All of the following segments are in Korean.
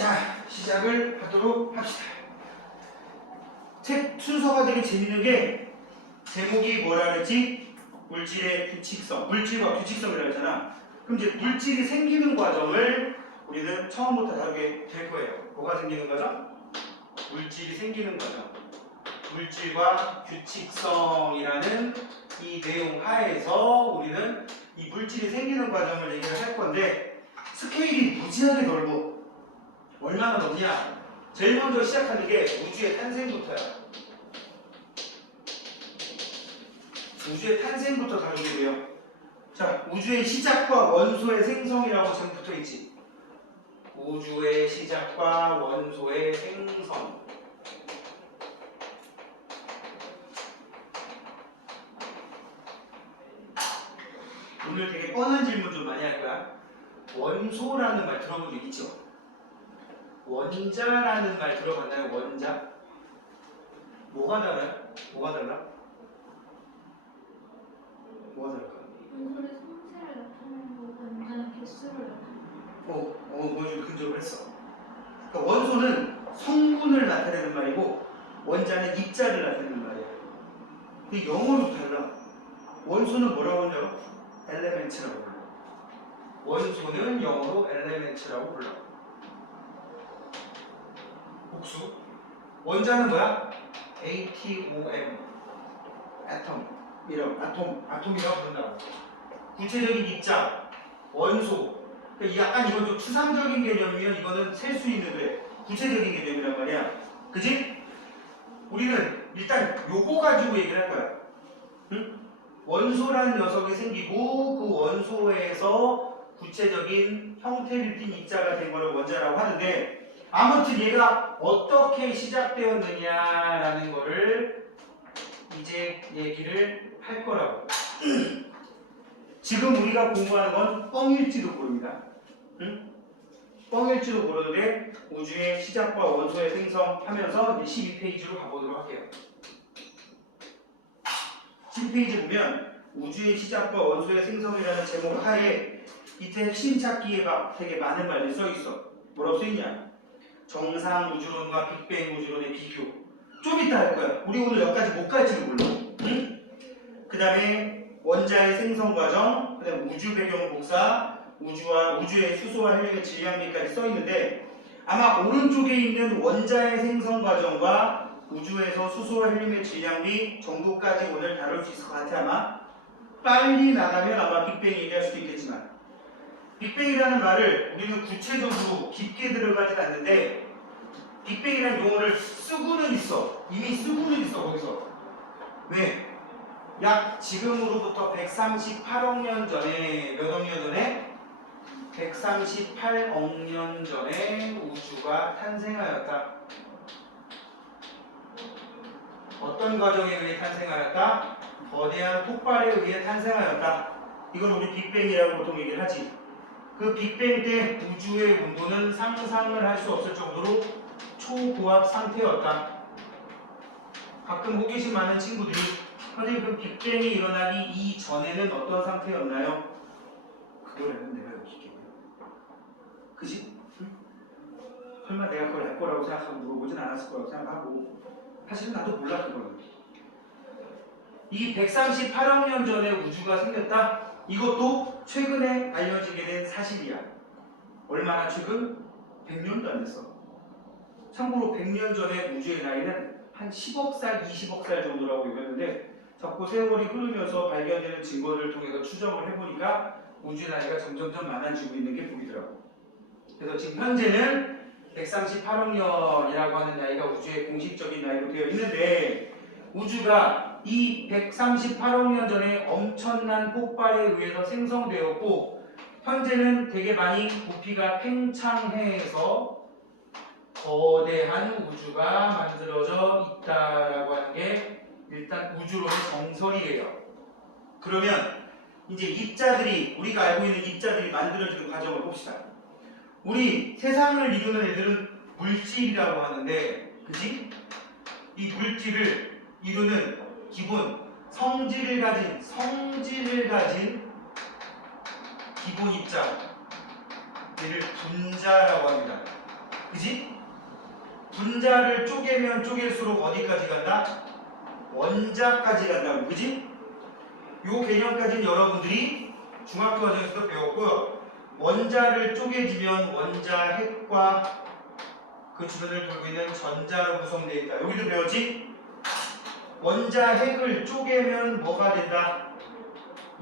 자, 시작을 하도록 합시다. 책 순서가 되게 재밌는 게 제목이 뭐라 그랬지? 물질의 규칙성, 물질과 규칙성이라고 했잖아. 그럼 이제 물질이 생기는 과정을 우리는 처음부터 다루게 될 거예요. 뭐가 생기는 과정? 물질이 생기는 과정. 물질과 규칙성이라는 이 내용 하에서 우리는 이 물질이 생기는 과정을 얘기를 할 건데 스케일이 무지하게 넓어. 얼마나 넓냐? 제일 먼저 시작하는 게 우주의 탄생부터야. 우주의 탄생부터 다루게 돼요. 자, 우주의 시작과 원소의 생성이라고 지금 붙어 있지. 우주의 시작과 원소의 생성. 오늘 되게 뻔한 질문 좀 많이 할 거야. 원소라는 말 들어본 적 있죠? 원자라는 말 들어봤나요? 원자? 뭐가 달라요? 뭐가 달라? 뭐가 다를까? 원소의 성질을 나타내는 거고 원자는 개수를 나타내는 거. 뭐 근접을 했어. 그러니까 원소는 성분을 나타내는 말이고 원자는 입자를 나타내는 말이야. 근데 영어로 달라. 원소는 뭐라고 하냐고? 엘레멘트라고 불러. 원소는 영어로 엘레멘트라고 불러. 복수. 원자는 뭐야? ATOM. 아톰. 이런 아톰이라고 부른다고. 구체적인 입자, 원소. 그러니까 약간 이건 좀 추상적인 개념이면 이거는 셀 수 있는데 구체적인 개념이란 말이야. 그지? 우리는 일단 요거 가지고 얘기를 할 거야. 응? 원소라는 녀석이 생기고 그 원소에서 구체적인 형태를 띤 입자가 된 거를 원자라고 하는데 아무튼 얘가 어떻게 시작되었느냐라는 거를 이제 얘기를 할 거라고. 지금 우리가 공부하는 건 뻥일지도 모릅니다. 응? 뻥일지도 모르는데 우주의 시작과 원소의 생성하면서 이제 12페이지로 가보도록 할게요. 10페이지 보면 우주의 시작과 원소의 생성이라는 제목 하에 밑에 핵심 찾기가 되게 많은 말들이 써있어. 뭐라고 써있냐? 정상 우주론과 빅뱅 우주론의 비교. 좀 이따 할 거야. 우리 오늘 여기까지 못 갈지도 몰라. 응? 그 다음에 원자의 생성 과정, 그 다음에 우주 배경 복사, 우주의 수소와 헬륨의 질량비까지 써있는데 아마 오른쪽에 있는 원자의 생성 과정과 우주에서 수소와 헬륨의 질량비 정도까지 오늘 다룰 수 있을 것 같아. 아마 빨리 나가면 아마 빅뱅 얘기할 수도 있겠지만 빅뱅이라는 말을 우리는 구체적으로 깊게 들어가진 않는데 빅뱅이라는 용어를 쓰고는 있어. 이미 쓰고는 있어. 거기서. 왜? 약 지금으로부터 138억 년 전에 몇 억 년 전에? 138억 년 전에 우주가 탄생하였다. 어떤 과정에 의해 탄생하였다? 거대한 폭발에 의해 탄생하였다. 이걸 우리 빅뱅이라고 보통 얘기를 하지. 그 빅뱅 때 우주의 온도는 상상을 할 수 없을 정도로 초고압 상태였다. 가끔 호기심 많은 친구들이 선생님 그 빅뱅이 일어나기 이전에는 어떤 상태였나요? 그걸 알면 내가 여기 있겠네요. 그지? 응? 설마 내가 그걸 알 거라고 생각하고 물어보진 않았을 거라고 생각하고 사실은 나도 몰라 그거는. 이 138억 년 전에 우주가 생겼다? 이것도 최근에 알려지게 된 사실이야. 얼마나 최근? 100년도 안 됐어. 참고로 100년 전에 우주의 나이는 한 10억 살, 20억 살 정도라고 얘기했는데 자꾸 세월이 흐르면서 발견되는 증거를 통해서 추정을 해보니까 우주의 나이가 점점점 많아지고 있는 게 보이더라고. 그래서 지금 현재는 138억 년이라고 하는 나이가 우주의 공식적인 나이로 되어 있는데 우주가 이 138억 년 전에 엄청난 폭발에 의해서 생성되었고 현재는 되게 많이 부피가 팽창해서 거대한 우주가 만들어져 있다라고 하는 게 일단 우주론의 정설이에요. 그러면 이제 입자들이 우리가 알고 있는 입자들이 만들어지는 과정을 봅시다. 우리 세상을 이루는 애들은 물질이라고 하는데 그치? 이 물질을 이루는 기본 성질을 가진 기본 입자 얘를 분자라고 합니다. 그지? 분자를 쪼개면 쪼갤수록 어디까지 간다? 원자까지 간다고. 그지? 요 개념까지는 여러분들이 중학교 과정에서도 배웠고요. 원자를 쪼개지면 원자 핵과 그 주변을 돌고 있는 전자로 구성되어 있다. 여기도 배웠지? 원자 핵을 쪼개면 뭐가 된다?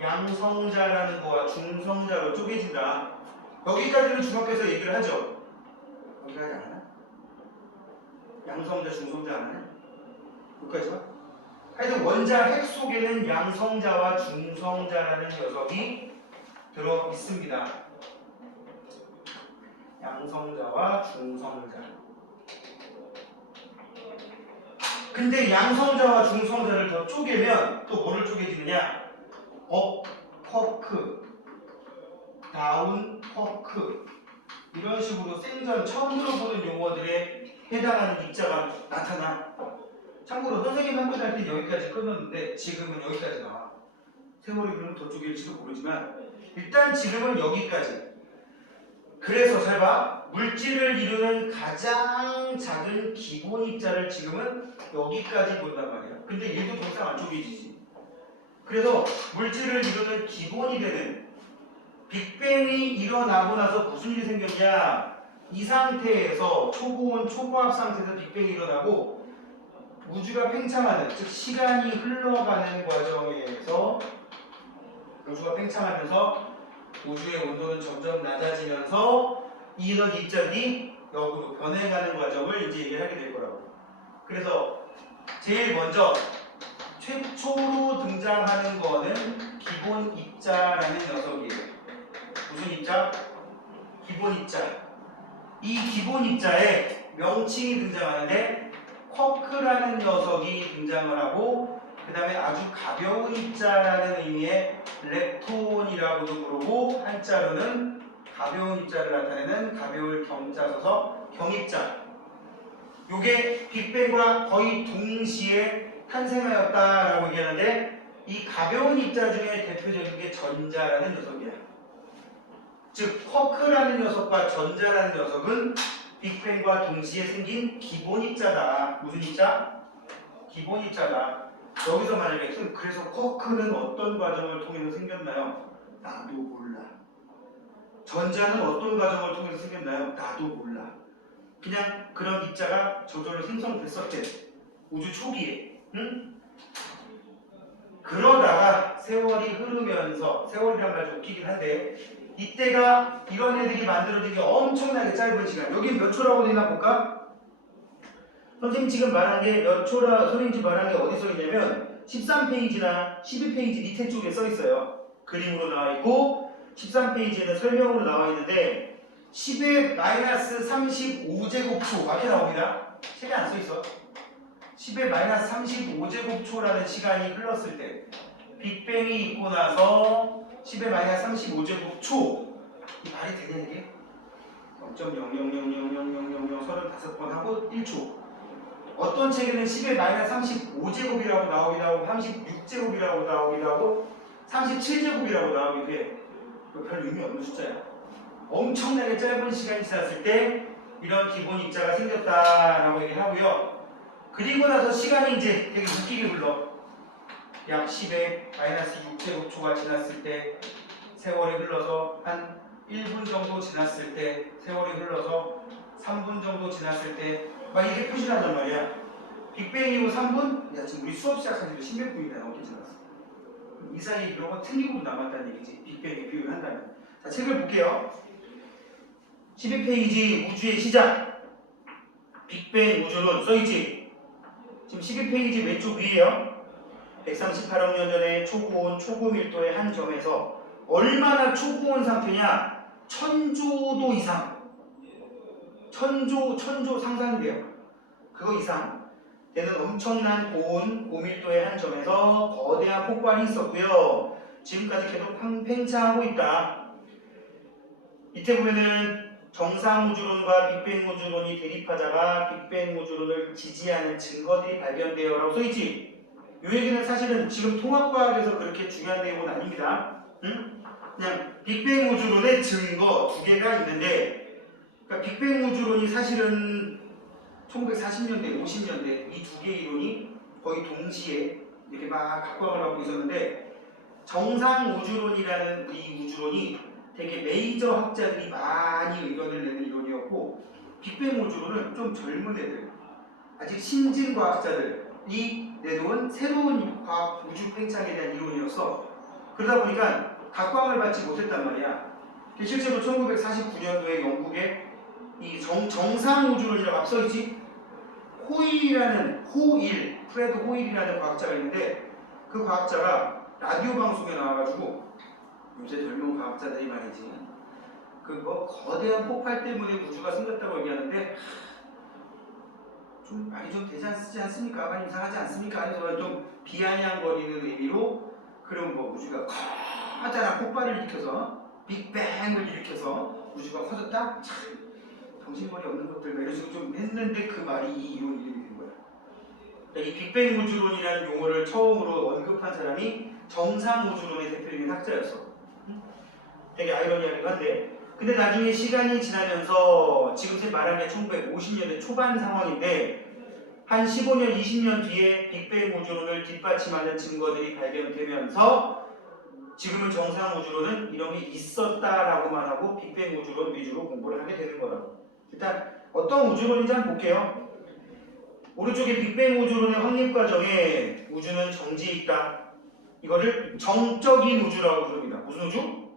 양성자라는 거와 중성자로 쪼개진다. 여기까지는 중학교에서 얘기를 하죠. 여기까지 안 하나? 양성자, 중성자 안 하나? 여기까지가? 하여튼 원자 핵 속에는 양성자와 중성자라는 녀석이 들어 있습니다. 양성자와 중성자. 근데 양성자와 중성자를 더 쪼개면 또 뭐를 쪼개지느냐? 업 퍼크, 다운 퍼크 이런 식으로 생전 처음 들어보는 용어들에 해당하는 입자가 나타나. 참고로 선생님 한번 할 때 여기까지 끊었는데 지금은 여기까지 나와. 세월이 그러면 더 쪼갤지도 모르지만 일단 지금은 여기까지. 그래서 잘 봐. 물질을 이루는 가장 작은 기본 입자를 지금은 여기까지 본단 말이야. 근데 얘도 더 이상 안 쪼개지지. 그래서 물질을 이루는 기본이 되는 빅뱅이 일어나고 나서 무슨 일이 생겼냐? 이 상태에서 초고온 초고압 상태에서 빅뱅이 일어나고 우주가 팽창하는, 즉 시간이 흘러가는 과정에서 우주가 팽창하면서 우주의 온도는 점점 낮아지면서 이런 입자들이 역으로 변해가는 과정을 이제 얘기를 하게 될 거라고. 그래서 제일 먼저 최초로 등장하는 거는 기본 입자라는 녀석이에요. 무슨 입자? 기본 입자. 이 기본 입자에 명칭이 등장하는데 쿼크라는 녀석이 등장을 하고 그 다음에 아주 가벼운 입자라는 의미의 렙톤이라고도 부르고 한자로는 가벼운 입자를 나타내는 가벼울 경자 써서 경입자. 요게 빅뱅과 거의 동시에 탄생하였다라고 얘기하는데 이 가벼운 입자 중에 대표적인 게 전자라는 녀석이야. 즉 쿼크라는 녀석과 전자라는 녀석은 빅뱅과 동시에 생긴 기본 입자다. 무슨 입자? 기본 입자다. 여기서 만약에 그래서 쿼크는 어떤 과정을 통해서 생겼나요? 나도 몰라. 전자는 어떤 과정을 통해서 생겼나요? 나도 몰라. 그냥 그런 입자가 저절로 생성됐었대. 우주 초기에. 응? 그러다가 세월이 흐르면서, 세월이란 말 좀 웃기긴 한데 이때가 이런 애들이 만들어진 게 엄청나게 짧은 시간. 여기 몇 초라고 되나 볼까? 선생님 지금 말한 게 몇 초라, 선생님 지금 말한 게 어디 써 있냐면 13페이지나 12페이지 밑에 쪽에 써 있어요. 그림으로 나와 있고 13페이지에는 설명으로 나와 있는데 10의 마이너스 35제곱초 앞에 나옵니다. 책에 안 써 있어. 10의 마이너스 35제곱초라는 시간이 흘렀을 때 빅뱅이 있고 나서 10의 마이너스 35제곱초 이 말이 되냐 이게? 0.00000000 35번 하고 1초. 어떤 책에는 10의 마이너스 35제곱이라고 나오기도 하고 36제곱이라고 나오기도 하고 37제곱이라고 나오기도 해. 별 의미 없는 숫자야. 엄청나게 짧은 시간이 지났을 때 이런 기본 입자가 생겼다라고 얘기하고요. 그리고 나서 시간이 이제 되게 웃기게 흘러. 약 10의 마이너스 6제곱초가 지났을 때 세월이 흘러서 한 1분 정도 지났을 때 세월이 흘러서 3분 정도 지났을 때 막 이렇게 표시를 하단 말이야. 빅뱅 이후 3분? 야 지금 우리 수업 시작한 지 10몇 분이나 넘게 지났어. 이 사이에 이런 거 틀리고 남았다는 얘기지. 빅뱅에 비유를 한다면. 자, 책을 볼게요. 12페이지 우주의 시작. 빅뱅 우주론 써있지? 지금 12페이지 왼쪽 위에요. 138억 년 전에 초고온 초고밀도의 한 점에서 얼마나 초고온 상태냐? 1000조도 이상. 천조 상상돼요. 그거 이상 되는 엄청난 고온 고밀도의 한 점에서 거대한 폭발이 있었고요. 지금까지 계속 팽창하고 있다. 밑에 보면은 정상 우주론과 빅뱅 우주론이 대립하다가 빅뱅 우주론을 지지하는 증거들이 발견되어라고 써있지. 이 얘기는 사실은 지금 통합과학에서 그렇게 중요한 내용은 아닙니다. 응? 그냥 빅뱅 우주론의 증거 두 개가 있는데 그러니까 빅뱅 우주론이 사실은 1940년대, 50년대 이 두 개의 이론이 거의 동시에 이렇게 막 각광을 받고 있었는데 정상 우주론이라는 이 우주론이 되게 메이저 학자들이 많이 의견을 내는 이론이었고 빅뱅 우주론은 좀 젊은 애들, 아직 신진 과학자들이 내놓은 새로운 과학 우주 팽창에 대한 이론이어서 그러다 보니까 각광을 받지 못했단 말이야. 실제로 1949년도에 영국에 이 정상 우주론이라고 앞서있지? 프레드 호일이라는 과학자가 있는데 그 과학자가 라디오 방송에 나와가지고 요새 젊은 과학자들이 말이지 그 뭐 거대한 폭발 때문에 우주가 생겼다고 얘기하는데 좀 말이 좀 되지 않습니까? 많이 이상하지 않습니까? 그래서 좀 비아냥거리는 의미로 그런 뭐 우주가 커다란 폭발을 일으켜서 빅뱅을 일으켜서 우주가 커졌다? 참 정신머리 없는 것들 이런 식으로 좀 했는데 그 말이 이 이론이 된 거야. 그러니까 이 빅뱅 우주론이라는 용어를 처음으로 언급한 사람이 정상 우주론의 대표적인 학자였어. 되게 아이러니하기도 한데 근데 나중에 시간이 지나면서 지금 말한 게 1950년대 초반 상황인데 한 15년, 20년 뒤에 빅뱅 우주론을 뒷받침하는 증거들이 발견되면서 지금은 정상 우주론은 이런 게 있었다라고만 하고 빅뱅 우주론 위주로 공부를 하게 되는 거라고. 일단 어떤 우주론인지 한번 볼게요. 오른쪽에 빅뱅 우주론의 확립 과정에 우주는 정지해 있다. 이거를 정적인 우주라고 부릅니다. 무슨 우주?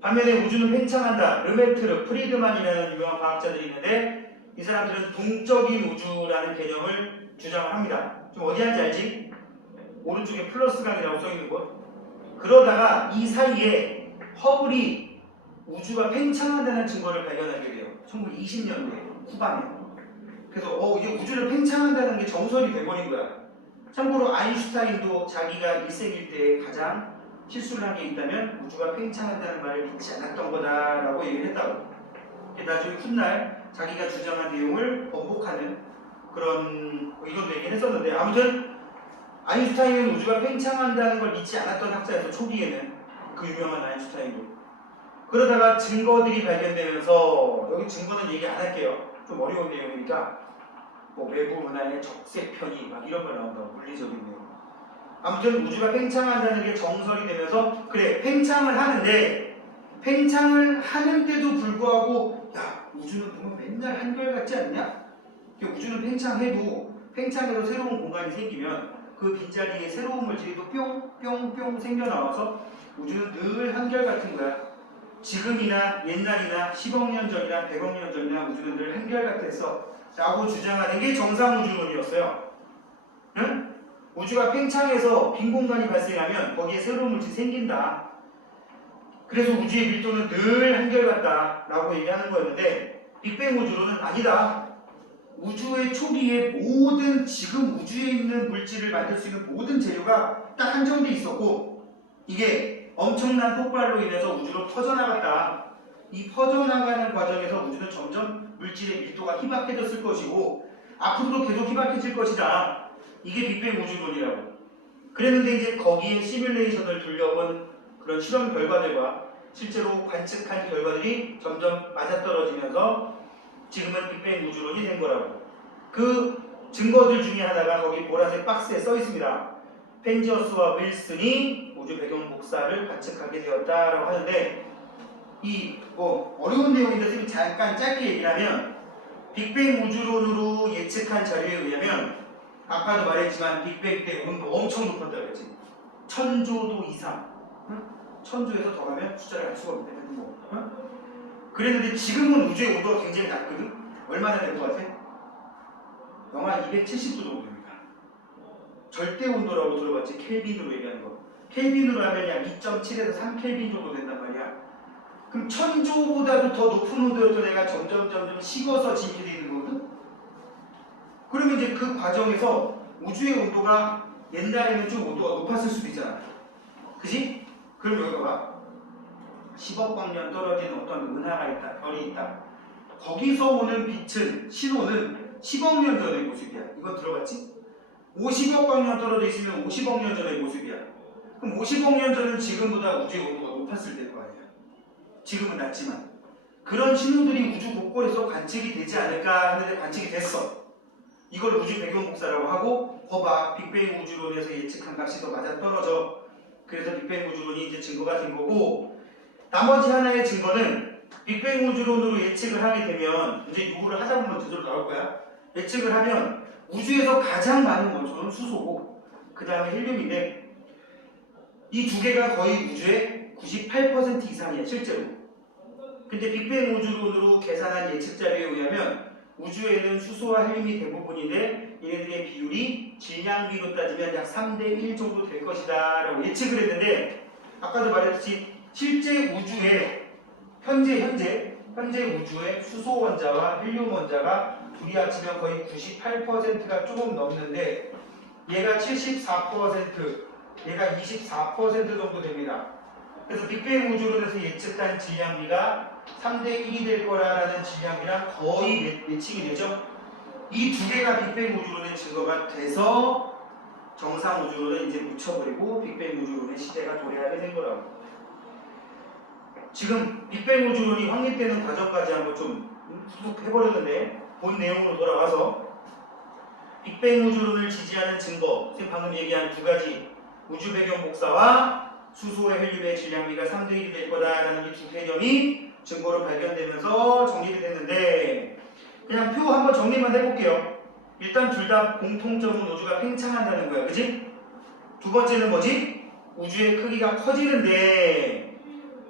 반면에 우주는 팽창한다. 르메트르, 프리드만이라는 유명한 과학자들이 있는데 이 사람들은 동적인 우주라는 개념을 주장을 합니다. 좀 어디 한지 알지? 오른쪽에 플러스 강이라고 써있는 곳. 그러다가 이 사이에 허블이 우주가 팽창한다는 증거를 발견하게 돼요. 1920년대 후반에. 그래서 이게 우주를 팽창한다는 게 정설이 돼버린 거야. 참고로 아인슈타인도 자기가 일생일 때 가장 실수를 한 게 있다면 우주가 팽창한다는 말을 믿지 않았던 거다라고 얘기를 했다고. 나중에 훗날 자기가 주장한 내용을 번복하는 그런 이런 얘기를 했었는데 아무튼 아인슈타인은 우주가 팽창한다는 걸 믿지 않았던 학자였어. 초기에는 그 유명한 아인슈타인도. 그러다가 증거들이 발견되면서 여기 증거는 얘기 안 할게요. 좀 어려운 내용이니까 뭐 외부 문화의 적색편이 막 이런 걸 나온다고 물리적인 내용. 아무튼 우주가 팽창한다는 게 정설이 되면서 그래 팽창을 하는데 팽창을 하는데도 불구하고 야 우주는 보면 맨날 한결같지 않냐? 우주는 팽창해도 새로운 공간이 생기면 그 빈자리에 새로운 물질이 또 뿅뿅뿅 생겨나와서 우주는 늘 한결같은 거야. 지금이나 옛날이나 10억 년 전이나 100억 년 전이나 우주는 늘 한결같았어 라고 주장하는 게 정상 우주론이었어요. 응? 우주가 팽창해서 빈 공간이 발생하면 거기에 새로운 물질이 생긴다. 그래서 우주의 밀도는 늘 한결같다 라고 얘기하는 거였는데 빅뱅 우주론은 아니다. 우주의 초기에 모든 지금 우주에 있는 물질을 만들 수 있는 모든 재료가 딱 한정돼 있었고 이게 엄청난 폭발로 인해서 우주로 퍼져나갔다. 이 퍼져나가는 과정에서 우주는 점점 물질의 밀도가 희박해졌을 것이고 앞으로도 계속 희박해질 것이다. 이게 빅뱅 우주론이라고. 그랬는데 이제 거기에 시뮬레이션을 돌려본 그런 실험 결과들과 실제로 관측한 결과들이 점점 맞아떨어지면서 지금은 빅뱅 우주론이 된 거라고. 그 증거들 중에 하나가 거기 보라색 박스에 써 있습니다. 펜지어스와 윌슨이 우주 배경 복사를 관측하게 되었다라고 하는데 이 뭐 어려운 내용인데 선생님이 잠깐 짧게 얘기를 하면 빅뱅 우주론으로 예측한 자료에 의하면 아까도 말했지만 빅뱅 때 온도 엄청 높았다고 그랬지. 1000조도 이상. 응? 1000조에서 더 가면 숫자를 알 수가 없는데 응? 그랬는데 지금은 우주의 온도가 굉장히 낮거든. 얼마나 될 것 같아? 영하 270도 정도 됩니다. 절대 온도라고 들어봤지. 켈빈으로 얘기하는 거. 켈빈으로 하면 약 2.7에서 3켈빈 정도 된단 말이야. 그럼 1000조보다도 더 높은 온도였던 애가 점점 식어서 진기되어 있는 거거든. 그러면 이제 그 과정에서 우주의 온도가 옛날에는 좀 온도가 높았을 수도 있잖아. 그지? 그럼 여기 봐봐. 10억 광년 떨어진 어떤 은하가 있다. 별이 있다. 거기서 오는 빛은 신호는 10억 년 전의 모습이야. 이건 들어봤지? 50억 광년 떨어져 있으면 50억 년 전의 모습이야. 그럼 50억 년 전은 지금보다 우주의 온도가 높았을 때일 거 아니야. 지금은 낮지만. 그런 신호들이 우주 곳곳에서 관측이 되지 않을까 하는데 관측이 됐어. 이걸 우주 배경 복사라고 하고, 거봐, 빅뱅 우주론에서 예측한 값이 더 맞아떨어져. 그래서 빅뱅 우주론이 이제 증거가 된 거고, 나머지 하나의 증거는 빅뱅 우주론으로 예측을 하게 되면, 이제 요거를 하다 보면 저절로 나올 거야. 예측을 하면 우주에서 가장 많은 원소는 수소고, 그 다음에 헬륨인데, 이 두 개가 거의 우주의 98% 이상이야, 실제로. 근데 빅뱅 우주론으로 계산한 예측 자료에 의하면 우주에는 수소와 헬륨이 대부분인데 얘네들의 비율이 질량비로 따지면 약 3대1 정도 될 것이다 라고 예측을 했는데, 아까도 말했듯이 실제 우주에 현재 우주의 수소 원자와 헬륨 원자가 둘이 합치면 거의 98%가 조금 넘는데, 얘가 74%, 얘가 24% 정도 됩니다. 그래서 빅뱅 우주론에서 예측한 질량비가 3대1이 될 거라는 질량비랑 거의 매칭이 되죠. 이 두 개가 빅뱅 우주론의 증거가 돼서 정상 우주론을 이제 묻혀버리고 빅뱅 우주론의 시대가 도래하게 된 거라고. 지금 빅뱅 우주론이 확립되는 과정까지 한번 좀 후속 해버렸는데, 본 내용으로 돌아와서 빅뱅 우주론을 지지하는 증거, 지금 방금 얘기한 두 가지, 우주 배경 복사와 수소의 헬륨의 질량비가 3대1이 될 거다라는 이 두 개념이 증거로 발견되면서 정리가 됐는데, 그냥 표 한번 정리만 해볼게요. 일단 둘 다 공통점은 우주가 팽창한다는 거야, 그치? 두 번째는 뭐지? 우주의 크기가 커지는데,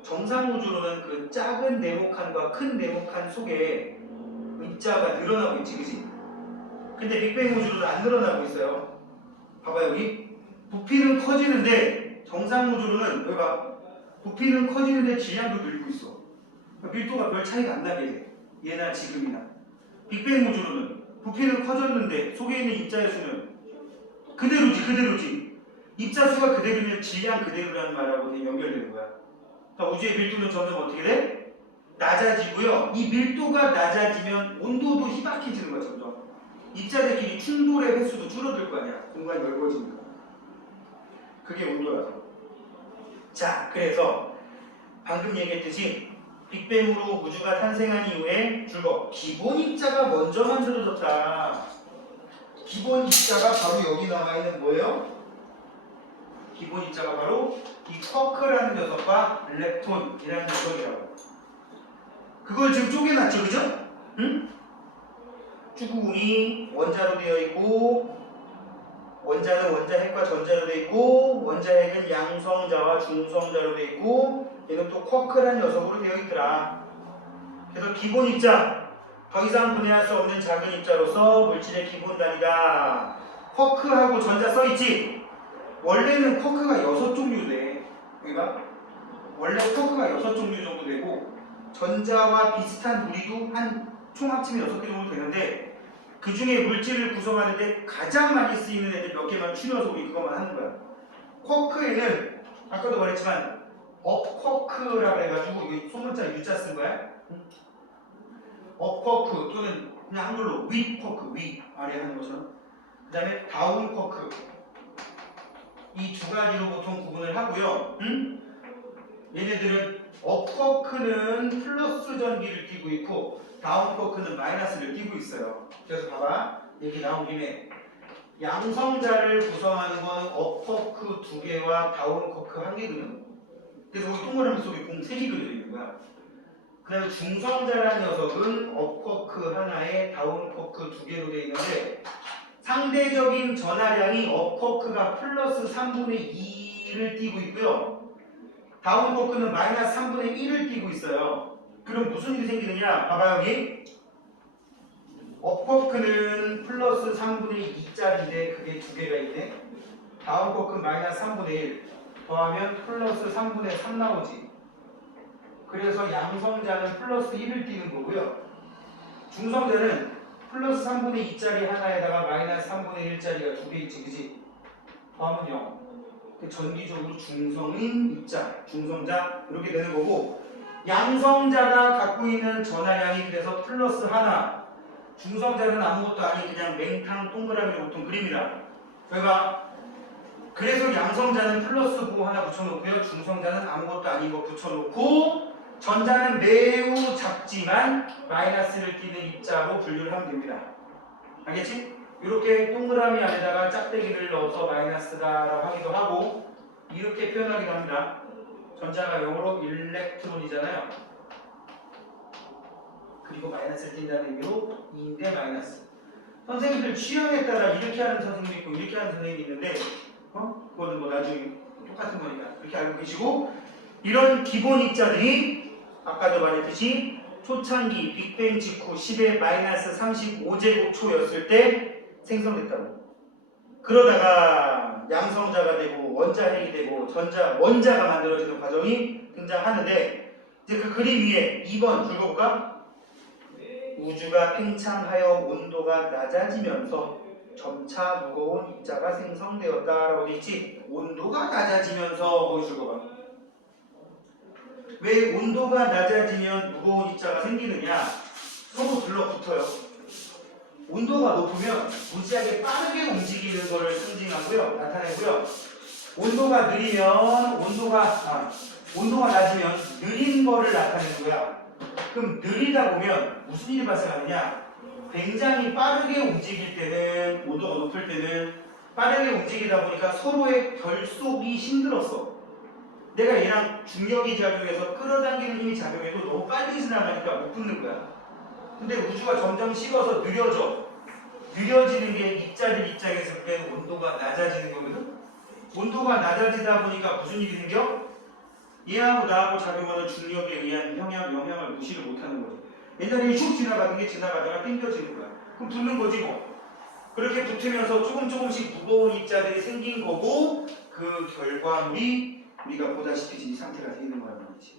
정상 우주로는 그 작은 네모칸과 큰 네모칸 속에 입자가 늘어나고 있지, 그치? 근데 빅뱅 우주로는 안 늘어나고 있어요. 봐봐, 여기 부피는 커지는데 정상 우주로는 여기 봐, 부피는 커지는데 질량도 늘고 있어. 밀도가 별 차이가 안 나게 돼. 예나 지금이나. 빅뱅 우주로는 부피는 커졌는데 속에 있는 입자의 수는 그대로지. 입자 수가 그대로면 질량 그대로라는 말하고 연결되는 거야. 그러니까 우주의 밀도는 점점 어떻게 돼? 낮아지고요. 이 밀도가 낮아지면 온도도 희박해지는 거야, 점점. 입자들끼리 충돌의 횟수도 줄어들 거 아니야. 공간이 넓어지니까. 그게 온도라서. 자, 그래서 방금 얘기했듯이 빅뱅으로 우주가 탄생한 이후에 줄거 기본 입자가 먼저 만들어졌다. 기본 입자가 바로 여기 나와 있는 뭐예요? 기본 입자가 바로 이 쿼크라는 녀석과 렙톤이라는 녀석이라고. 그걸 지금 쪼개놨죠, 그죠? 응? 축구공이 원자로 되어 있고, 원자는 원자핵과 전자로 되어 있고, 원자핵은 양성자와 중성자로 되어 있고, 얘는 또 쿼크라는 녀석으로 되어 있더라. 그래서 기본 입자, 더 이상 분해할 수 없는 작은 입자로서 물질의 기본 단위다. 쿼크하고 전자 써있지? 원래는 쿼크가 6종류 돼. 여기가 원래 쿼크가 6종류 정도 되고, 전자와 비슷한 무리도 한 총 합치면 6개 정도 되는데, 그 중에 물질을 구성하는데 가장 많이 쓰이는 애들 몇 개만 추려서 우리 그것만 하는 거야. 쿼크에는 아까도 말했지만 업쿼크라고 해가지고 이게 소문자 U자 쓴 거야. 업쿼크 또는 그냥 한글로 윗쿼크, 위 아래 하는 것처럼. 그 다음에 다운쿼크, 이 두 가지로 보통 구분을 하고요. 얘네들은 업쿼크는 플러스 전기를 띠고 있고 다운쿼크는 마이너스를 띠고 있어요. 그래서 봐봐, 얘기 나온 김에 양성자를 구성하는 건 업쿼크 2개와 다운쿼크 1개거든. 그래서 우리 동그라미 속에 공 3개 그려져 있는 거야. 그 다음에 중성자라는 녀석은 업쿼크 하나에 다운쿼크 2개로 되어 있는데, 상대적인 전하량이 업쿼크가 플러스 3분의 2를 띠고 있고요, 다운쿼크는 마이너스 3분의 1을 띠고 있어요. 그럼 무슨 일이 생기느냐? 봐봐요, 여기 업쿼크는 플러스 3분의 2짜리인데 그게 2개가 있네. 다운쿼크는 마이너스 3분의 1 더하면 플러스 3분의 3 나오지. 그래서 양성자는 플러스 1을 띄는 거고요, 중성자는 플러스 3분의 2짜리 하나에다가 마이너스 3분의 1짜리가 2개 있지, 그지? 더하면 0. 전기적으로 중성인 입자, 중성자 이렇게 되는 거고, 양성자가 갖고 있는 전하량이 그래서 플러스 하나, 중성자는 아무것도 아닌 그냥 맹탕 동그라미로 보통 그립니다. 그러니까 그래서 양성자는 플러스 9 하나 붙여놓고요, 중성자는 아무것도 아닌 거 붙여놓고 전자는 매우 작지만 마이너스를 띠는 입자로 분류를 하면 됩니다. 알겠지? 이렇게 동그라미 안에다가 짝대기를 넣어서 마이너스다라고 하기도 하고 이렇게 표현하기도 합니다. 전자가 영어로 일렉트론이잖아요. 그리고 마이너스를 띈다는 의미로 2인데 마이너스. 선생님들 취향에 따라 이렇게 하는 선생님이 있고 이렇게 하는 선생님이 있는데 그거는 뭐 나중에 똑같은 거니까 그렇게 알고 계시고 이런 기본 입자들이 아까도 말했듯이 초창기 빅뱅 직후 10의 마이너스 35제곱초였을 때 생성됐다고. 그러다가 양성자가 되고 원자핵이 되고 원자가 만들어지는 과정이 등장하는데 이제 그 그림 위에 2번 긁어볼까? 우주가 팽창하여 온도가 낮아지면서 점차 무거운 입자가 생성되었다라고 돼 있지. 온도가 낮아지면서 거기 긁어봐. 왜 온도가 낮아지면 무거운 입자가 생기느냐? 서로 들러붙어요. 온도가 높으면 무지하게 빠르게 움직이는 것을 상징하고요, 나타내고요. 온도가 느리면 온도가 낮으면 느린 거를 나타내는 거야. 그럼 느리다 보면 무슨 일이 발생하느냐? 굉장히 빠르게 움직일 때는 온도가 높을 때는 빠르게 움직이다 보니까 서로의 결속이 힘들었어. 내가 얘랑 중력이 작용해서 끌어당기는 힘이 작용해도 너무 빨리 지나가니까 못 붙는 거야. 근데 우주가 점점 식어서 느려져. 느려지는 게 입자들 입장에서 볼 때는 온도가 낮아지는 거거든. 온도가 낮아지다 보니까 무슨 일이 생겨? 얘하고 나하고 작용하는 중력에 의한 영향을 무시를 못하는 거지. 옛날에 슉 지나가던 게 지나가다가 당겨지는 거야. 그럼 붙는 거지 뭐. 그렇게 붙으면서 조금씩 무거운 입자들이 생긴 거고 그 결과물이 우리가 보다시피 이 상태가 되어 있는 거란 말이지.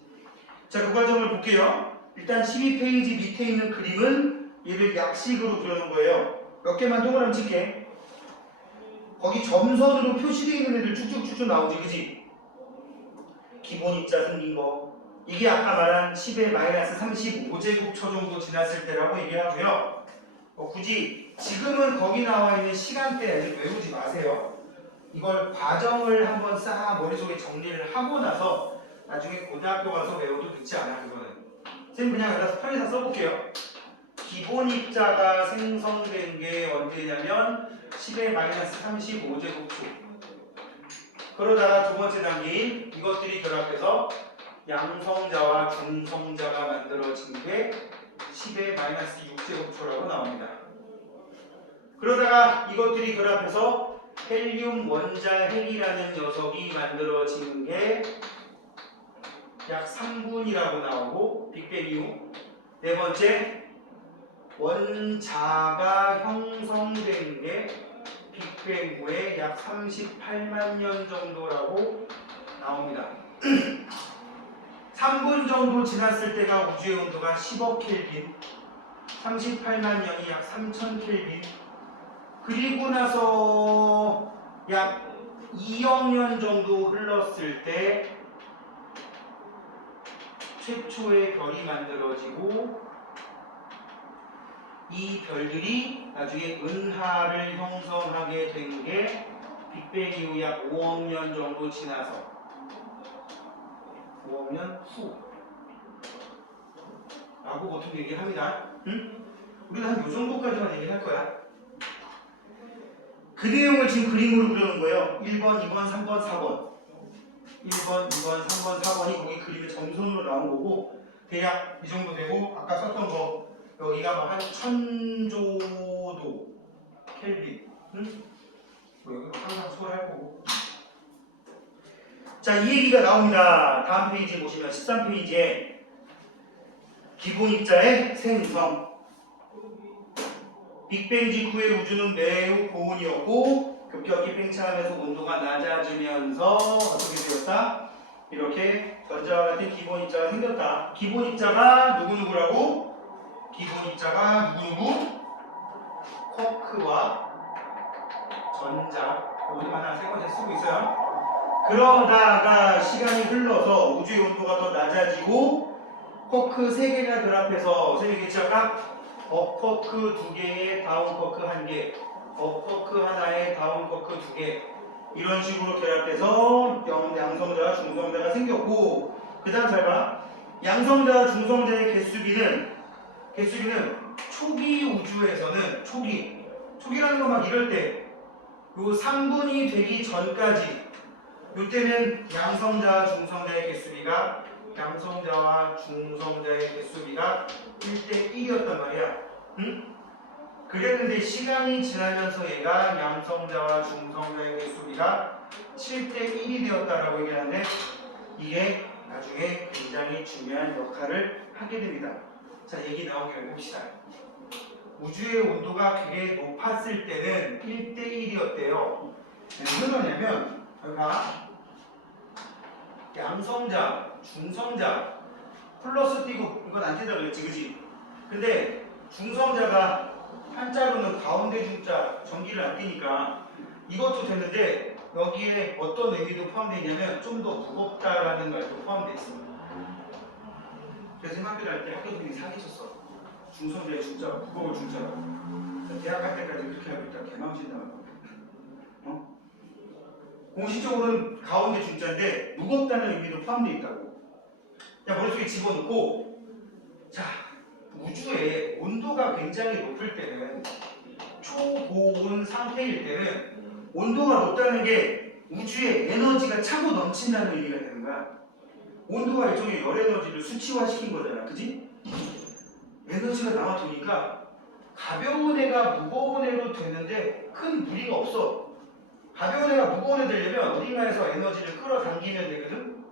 자, 그 과정을 볼게요. 일단 12페이지 밑에 있는 그림은 얘를 약식으로 그려놓은 거예요. 몇 개만 동그라미 칠게. 거기 점선으로 표시되어 있는 애들 쭉쭉쭉쭉 나오지, 그지? 기본 입자 생긴 거. 이게 아까 말한 10의 마이너스 35제곱초 정도 지났을 때라고 얘기하고요. 굳이 지금은 거기 나와 있는 시간대 외우지 마세요. 이걸 과정을 한번 싹 머릿속에 정리를 하고 나서 나중에 고등학교 가서 외워도 늦지 않아. 그거는 선생님 그냥 여기다 편에서 써볼게요. 기본 입자가 생성된 게 언제냐면 10의 마이너스 35제곱초. 그러다가 두 번째 단계인 이것들이 결합해서 양성자와 중성자가 만들어진 게 10의 마이너스 6제곱초라고 나옵니다. 그러다가 이것들이 결합해서 헬륨 원자핵이라는 녀석이 만들어진 게 약 3분이라고 나오고 빅뱅 이후 네 번째 원자가 형성된 게 빅뱅 후에 약 38만 년 정도라고 나옵니다. 3분 정도 지났을 때가 우주의 온도가 10억 켈빈, 38만 년이 약 3000 켈빈, 그리고 나서 약 2억 년 정도 흘렀을 때 최초의 별이 만들어지고 이 별들이 나중에 은하를 형성하게 된 게 빅뱅 이후 약 5억 년 정도 지나서 5억 년 후 라고 보통 얘기를 합니다. 응? 우리는 한 요 정도까지만 얘기할 거야. 그 내용을 지금 그림으로 그려놓은 거예요. 1번, 2번, 3번, 4번 1번, 2번, 3번, 4번이 거기 그림에 점선으로 나온 거고 대략 이 정도 되고 아까 썼던 거 여기가 뭐 한 1000조도 켈빈 응? 뭐 여기 항상 소홀할 거고. 자, 이 얘기가 나옵니다. 다음 페이지 보시면 13페이지에 기본 입자의 생성. 빅뱅 직후의 우주는 매우 고온이었고 급격히 팽창하면서 온도가 낮아지면서 어떻게 되었다? 이렇게 전자와 같은 기본 입자가 생겼다. 기본 입자가 누구누구라고? 기본 입자가 누구누구? 쿼크와 전자. 오늘 하나 세 번째 쓰고 있어요. 그러다가 시간이 흘러서 우주의 온도가 더 낮아지고 쿼크 3개가 결합해서 선생님이 얘기했죠? 업쿼크 2개에 다운쿼크 1개, 업쿼크 하나에 다운쿼크 2개 이런 식으로 결합해서 양성자와 중성자가 생겼고 그 다음 잘 봐. 양성자와 중성자의 개수비는 초기 우주에서는 초기라는 건 막 이럴 때 요 3분이 되기 전까지 요때는 양성자와 중성자의 개수비가 1대 1이었단 말이야. 응? 그랬는데 시간이 지나면서 얘가 양성자와 중성자의 개수비가 7대 1이 되었다라고 얘기하는데 이게 나중에 굉장히 중요한 역할을 하게 됩니다. 자, 얘기 나온 김에 봅시다. 우주의 온도가 되게 높았을 때는 1대 1이었대요. 무슨 말이냐면 봐. 양성자, 중성자 플러스 띄고 이건 안 띄다 그랬지, 그지? 근데 중성자가 한자로는 가운데 중자 전기를 안 띄니까 이것도 됐는데 여기에 어떤 의미도 포함되어 있냐면 좀 더 무겁다라는 말도 포함되어 있습니다. 그래서 학교를 할 때 학교들이 사기쳤어. 중성자의 중자가 무거울 중자라고. 대학 갈 때까지 그렇게 하고 있다 개망신당할 거야. 공식적으로는 가운데 중자인데 무겁다는 의미도 포함되어 있다고. 자, 머릿속에 집어넣고, 자, 우주의 온도가 굉장히 높을 때는 초고온 상태일 때는 온도가 높다는 게 우주의 에너지가 차고 넘친다는 의미가 되는 거야. 온도가 일종의 열 에너지를 수치화시킨 거잖아, 그지? 에너지가 남아 도니까 가벼운 애가 무거운 애로 되는데 큰 무리가 없어. 가벼운 애가 무거운 애 되려면 어딘가에서 에너지를 끌어당기면 되거든?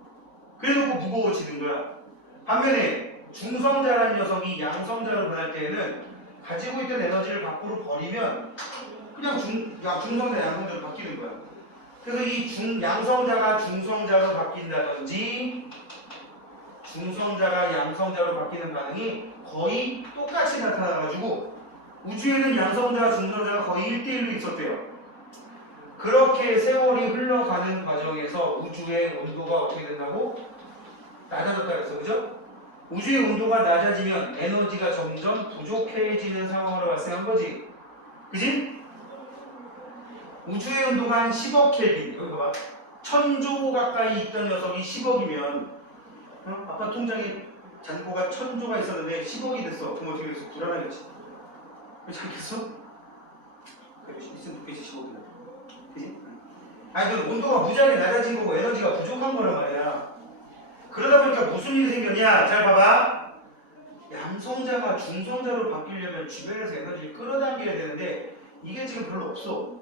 그래놓고 무거워지는 거야. 반면에 중성자라는 녀석이 양성자로 변할 때에는 가지고 있던 에너지를 밖으로 버리면 그냥 중성자, 양성자로 바뀌는 거야. 그래서 이 양성자가 중성자로 바뀐다든지 중성자가 양성자로 바뀌는 반응이 거의 똑같이 나타나가지고 우주에는 양성자와 중성자가 거의 1대1로 있었대요. 그렇게 세월이 흘러가는 과정에서 우주의 온도가 어떻게 된다고? 낮아졌다 그랬어, 그죠? 우주의 온도가 낮아지면 에너지가 점점 부족해지는 상황으로 발생한 거지, 그지? 우주의 온도가 한 10억 켈빈, 여기 봐봐. 1000조 가까이 있던 녀석이 10억이면 아까 통장에 잔고가 1000조가 있었는데 10억이 됐어. 그럼 어떻게 됐어? 불안하겠지. 그렇지 않겠어? 그래, 있으면 좋겠지, 10억이면. 그지? 아니, 그 온도가 무지하게 낮아진 거고 에너지가 부족한 거란 말이야. 그러다 보니까 무슨 일이 생겼냐? 잘 봐봐. 양성자가 중성자로 바뀌려면 주변에서 에너지를 끌어당겨야 되는데 이게 지금 별로 없어.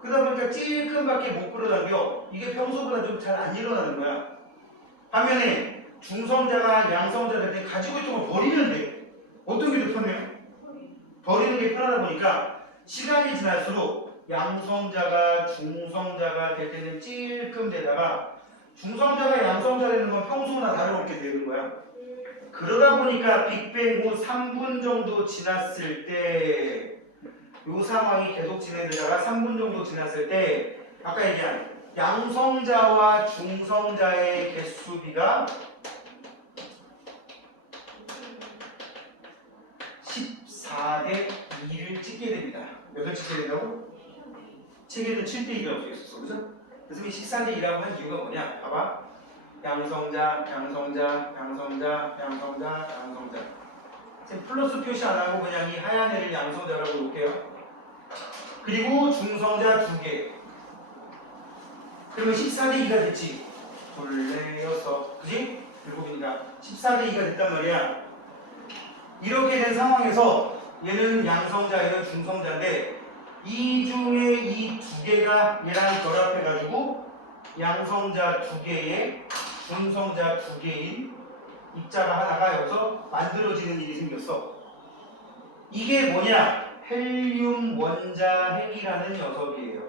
그러다 보니까 찔끔밖에 못 끌어당겨. 이게 평소보다 좀 잘 안 일어나는 거야. 반면에 중성자가 양성자 될 때 가지고 있던 걸 버리면 돼. 어떤 게 더 편해요? 버리는 게 편하다 보니까 시간이 지날수록 양성자가 중성자가 될 때는 찔끔 되다가 중성자가 양성자 되는 건 평소나 다름없게 되는 거야. 그러다 보니까 빅뱅 후 3분 정도 지났을 때 이 상황이 계속 진행되다가 3분 정도 지났을 때 아까 얘기한 양성자와 중성자의 개수비가 14대 2를 찍게 됩니다. 몇을 찍게 된다고? 책에는 7대 2라고 써 있었어, 그죠? 그래서 이 14대 2라고 한 이유가 뭐냐? 봐봐. 양성자. 지금 플러스 표시 안 하고 그냥 이 하얀 애를 양성자라고 놓을게요. 그리고 중성자 2개. 그러면 14대 2가 됐지. 둘, 여섯, 그지? 7이니까 14대 2가 됐단 말이야. 이렇게 된 상황에서 얘는 양성자, 얘는 중성자인데 이 중에 이 2개가 얘랑 결합해가지고 양성자 2개에 중성자 2개인 입자가 하나가 여기서 만들어지는 일이 생겼어. 이게 뭐냐? 헬륨 원자핵이라는 녀석이에요.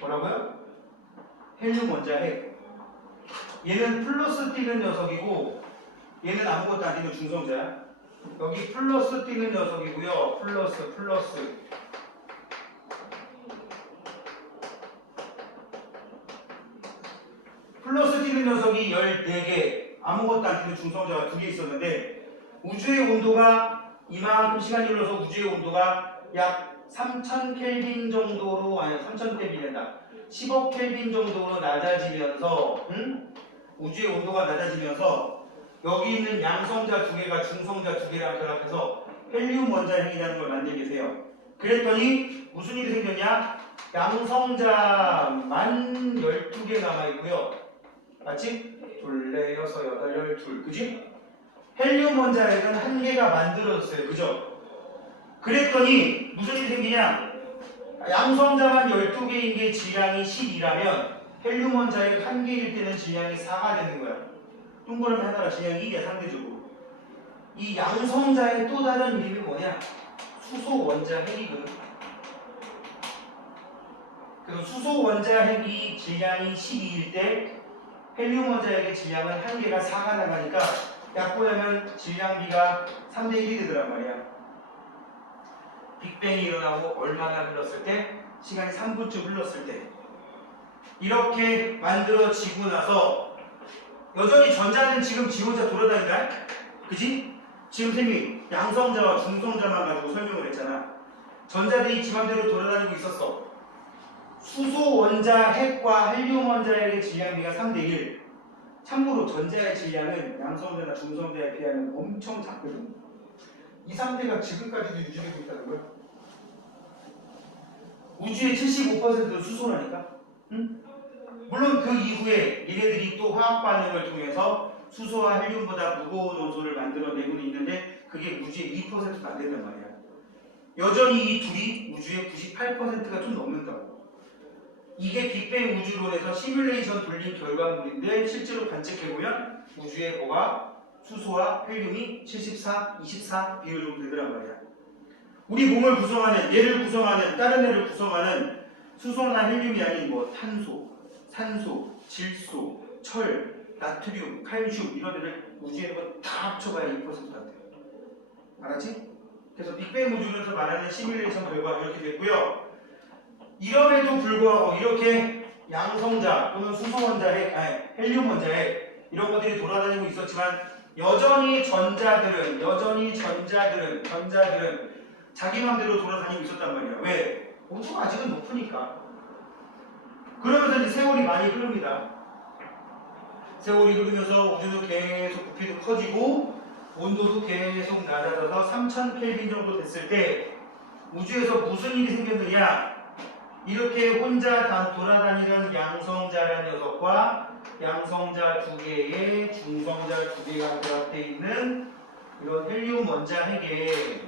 뭐라고요? 헬륨 원자핵. 얘는 플러스 띄는 녀석이고 얘는 아무것도 안 띄는 중성자야. 여기 플러스 띄는 녀석이고요. 플러스. 플러스 띄는 녀석이 14개, 아무것도 안 띄는 중성자가 2개 있었는데 우주의 온도가 이만큼 시간이 흘러서 우주의 온도가 약 3000켈빈 정도로, 아니 3000켈빈이다. 10억 켈빈 정도로 낮아지면서 우주의 온도가 낮아지면서 여기 있는 양성자 두 개가 중성자 두 개랑 결합해서 헬륨 원자핵이라는 걸 만들게 돼요. 그랬더니 무슨 일이 생겼냐? 양성자만 12개 남아있고요. 맞지? 둘, 넷, 여섯, 여덟, 열, 둘. 그지? 헬륨 원자핵은 한 개가 만들어졌어요. 그죠? 그랬더니 무슨 일이 생기냐? 양성자만 12개인 게 질량이 12라면 헬륨 원자핵 한 개일 때는 질량이 4가 되는 거야. 동그라미 하나가 질량이 1이야, 상대적으로. 이 양성자의 또 다른 이름이 뭐냐? 수소 원자핵이거든. 그래서 수소 원자핵이 질량이 12일 때 헬륨 원자핵의 질량은 한 개가 4가 나가니까 약분하면 질량비가 3대 1이 되더란 말이야. 빅뱅이 일어나고 얼마나 흘렀을 때? 시간이 3분쯤 흘렀을 때. 이렇게 만들어지고 나서 여전히 전자는 지금 지 혼자 돌아다닌다? 그지? 지금 쌤이 양성자와 중성자만 가지고 설명을 했잖아. 전자들이 지 맘대로 돌아다니고 있었어. 수소 원자핵과 헬륨 원자핵의 질량비가 3대 1. 참고로 전자의 질량은 양성자나 중성자에 비하면 엄청 작거든. 이 상태가 지금까지도 유지되고 있다는 거야. 우주의 75%는 수소라니까. 응? 물론 그 이후에 얘네들이 또 화학 반응을 통해서 수소와 헬륨보다 무거운 원소를 만들어내고는 있는데 그게 우주의 2%도 안 된단 말이야. 여전히 이 둘이 우주의 98%가 좀 넘는다고. 이게 빅뱅 우주론에서 시뮬레이션 돌린 결과물인데 실제로 관측해보면 우주에 뭐가 수소와 헬륨이 74, 24 비율 정도 되더란 말이야. 우리 몸을 구성하는, 얘를 구성하는, 다른 애를 구성하는 수소나 헬륨이 아닌 뭐 탄소, 산소, 질소, 철, 나트륨, 칼슘 이런 애들 우주에 다 합쳐봐야 2%도 안 돼. 알았지? 그래서 빅뱅 우주론에서 말하는 시뮬레이션 결과가 이렇게 됐고요. 이럼에도 불구하고 이렇게 양성자 또는 수소 원자핵, 아니 헬륨 원자핵 이런 것들이 돌아다니고 있었지만 여전히 전자들은 자기 맘대로 돌아다니고 있었단 말이야. 왜? 온도가 아직은 높으니까. 그러면서 이제 세월이 많이 흐릅니다. 세월이 흐르면서 우주는 계속 부피도 커지고 온도도 계속 낮아져서 3000 켈빈 정도 됐을 때 우주에서 무슨 일이 생겼느냐? 이렇게 혼자 돌아다니는 양성자라는 녀석과 양성자 두 개의 중성자 두 개가 결합되어 있는 이런 헬륨 원자핵에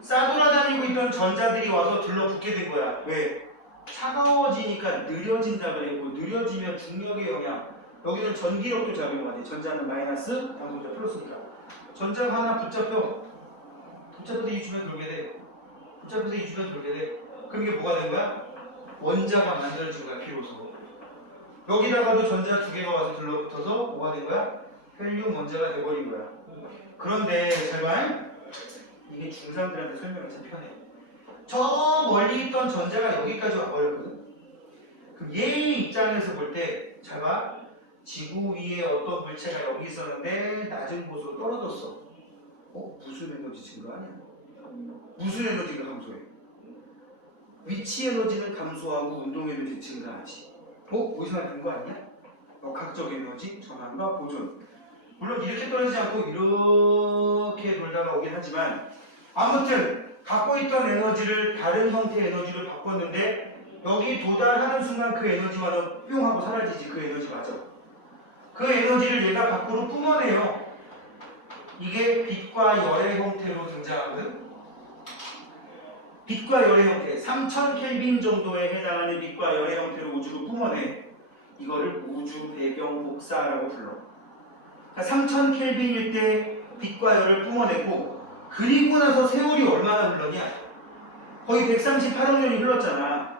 싸돌아다니고 있던 전자들이 와서 들러붙게 된 거야. 왜? 차가워지니까 느려진다 그랬고 느려지면 중력의 영향. 여기는 전기력도 작용하지. 전자는 마이너스, 양성자 플러스니까. 전자가 하나 붙잡혀서 이 주변 돌게 돼. 붙잡혀서 이 주변 돌게 돼. 그럼 이게 뭐가 된 거야? 원자가 만들어진 거야, 비로소. 여기다가도 전자 두 개가 와서 들러붙어서 뭐가 된 거야? 헬륨 원자가 돼버린 거야. 그런데 잘 봐. 이게 중3들한테 설명이 참 편해. 저 멀리 있던 전자가 여기까지 와버렸거든. 그럼 얘 입장에서 볼 때 잘 봐. 지구 위에 어떤 물체가 여기 있었는데 낮은 곳으로 떨어졌어. 무슨 에너지 증가 아니야? 무슨 에너지가 감소해? 위치 에너지는 감소하고 운동 에너지 증가하지. 어디서 나는 거 아니야? 역학적 에너지, 전환과 보존. 물론 이렇게 떨어지지 않고 이렇게 돌다가 오긴 하지만 아무튼 갖고 있던 에너지를 다른 형태의 에너지로 바꿨는데 여기 도달하는 순간 그 에너지만은 뿅 하고 사라지지. 그 에너지마저. 그 에너지를 얘가 밖으로 뿜어내요. 이게 빛과 열의 형태로 등장하거든. 빛과 열의 형태, 3000 켈빈 정도에 해당하는 빛과 열의 형태로 우주로 뿜어내. 이거를 우주 배경 복사라고 불러. 그러니까 3000 켈빈일 때 빛과 열을 뿜어내고 그리고 나서 세월이 얼마나 흘렀냐? 거의 138억 년이 흘렀잖아.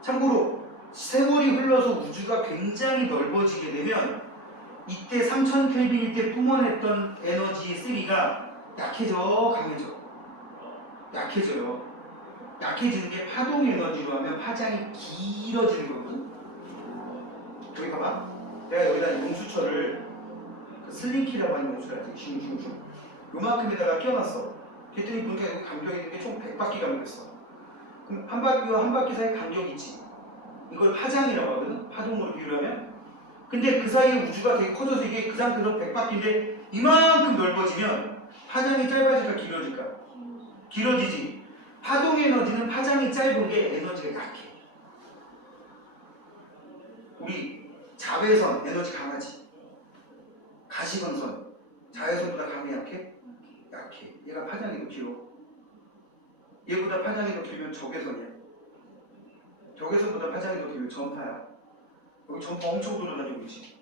참고로 세월이 흘러서 우주가 굉장히 넓어지게 되면 이때 3000 켈빈일 때 뿜어냈던 에너지의 세기가 약해져, 강해져? 약해져요. 약해지는 게 파동 에너지로 하면 파장이 길어지는 거거든. 여기 봐봐. 내가 여기다 용수철을 슬링키라고 하는 용수를 알지? 슝슝슝. 요만큼에다가 끼워놨어. 그랬더니 보니까 이거 간격이 있는 게 총 100바퀴 간격했어. 그럼 한 바퀴와 한 바퀴 사이 간격이 있지. 이걸 파장이라고 하거든. 파동으로 비유하면. 근데 그 사이에 우주가 되게 커져서 이게 그 상태에서 100바퀴인데 이만큼 넓어지면 파장이 짧아질까 길어질까? 길어지지. 파동 에너지는 파장이 짧은 게 에너지가 약해. 우리 자외선 에너지 강하지. 가시광선 자외선보다 강해 약해? 약해. 얘가 파장이 더 길어. 얘보다 파장이 더 길면 적외선이야. 적외선보다 파장이 더 길면 전파야. 여기 전파 엄청 돌아다니고 있지.